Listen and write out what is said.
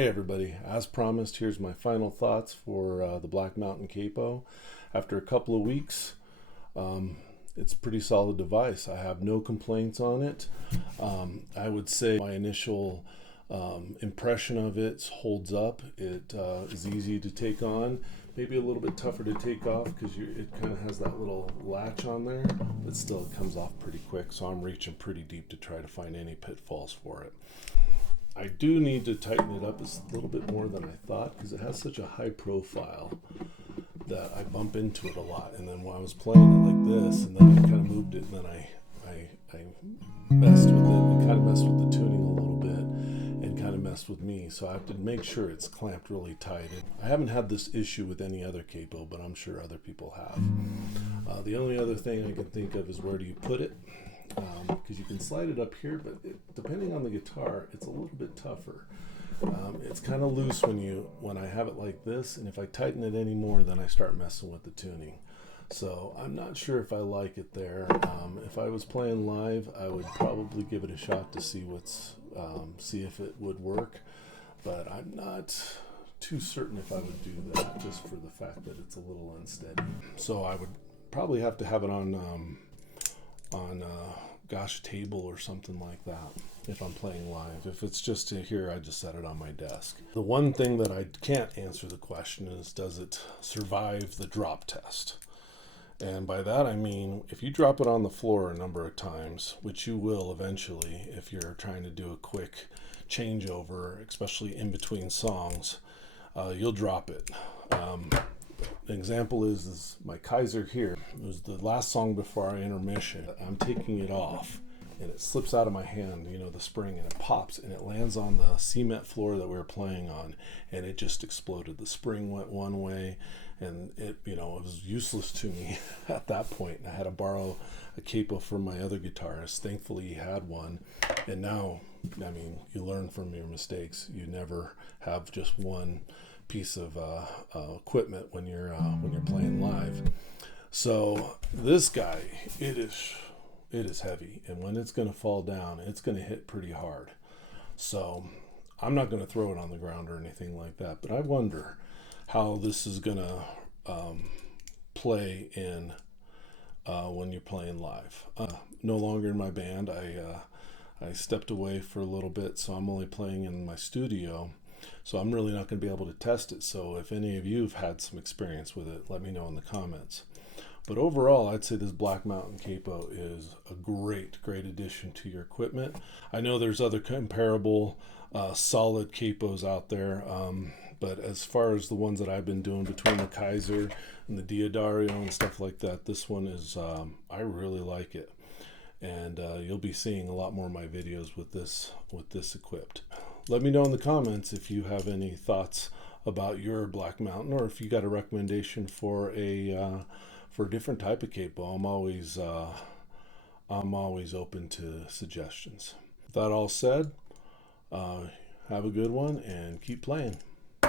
Hey everybody, as promised, here's my final thoughts for the Black Mountain Capo. After a couple of weeks, it's a pretty solid device. I have no complaints on it. I would say my initial impression of it holds up. It is easy to take on, maybe a little bit tougher to take off because it kind of has that little latch on there, but still it comes off pretty quick, so I'm reaching pretty deep to try to find any pitfalls for it. I do need to tighten it up a little bit more than I thought because it has such a high profile that I bump into it a lot. And then when I was playing it like this, and then I kind of moved it, and then I messed with it and kind of messed with the tuning a little bit and kind of messed with me. So I have to make sure it's clamped really tight. I haven't had this issue with any other capo, but I'm sure other people have. The only other thing I can think of is where do you put it? Because you can slide it up here, but depending on the guitar, it's a little bit tougher. It's kind of loose when I have it like this, and if I tighten it any more, then I start messing with the tuning. So I'm not sure if I like it there. If I was playing live, I would probably give it a shot to see see if it would work, but I'm not too certain if I would do that, just for the fact that it's a little unsteady. So I would probably have to have it on gosh, table or something like that if I'm playing live. If it's just here, I just set it on my desk. The one thing that I can't answer the question is, does it survive the drop test? And by that I mean, if you drop it on the floor a number of times, which you will eventually if you're trying to do a quick changeover, especially in between songs, you'll drop it. An example is my Kaiser here. It was the last song before our intermission. I'm taking it off and it slips out of my hand, the spring, and it pops and it lands on the cement floor that we were playing on, and it just exploded. The spring went one way and it was useless to me at that point. I had to borrow a capo from my other guitarist. Thankfully he had one, and now, you learn from your mistakes. You never have just one piece of equipment when you're playing live. So this guy, it is heavy, and when it's going to fall down, it's going to hit pretty hard. So I'm not going to throw it on the ground or anything like that, but I wonder how this is going to play in when you're playing live. No longer in my band. I stepped away for a little bit, so I'm only playing in my studio. So I'm really not going to be able to test it. So if any of you have had some experience with it, let me know in the comments. But overall, I'd say this Black Mountain Capo is a great addition to your equipment. I know there's other comparable solid capos out there, but as far as the ones that I've been doing between the Kaiser and the Diodario and stuff like that, this one is, I really like it. And you'll be seeing a lot more of my videos with this equipped. Let me know in the comments if you have any thoughts about your Black Mountain, or if you got a recommendation for a different type of capo. I'm always open to suggestions. With that all said, have a good one and keep playing.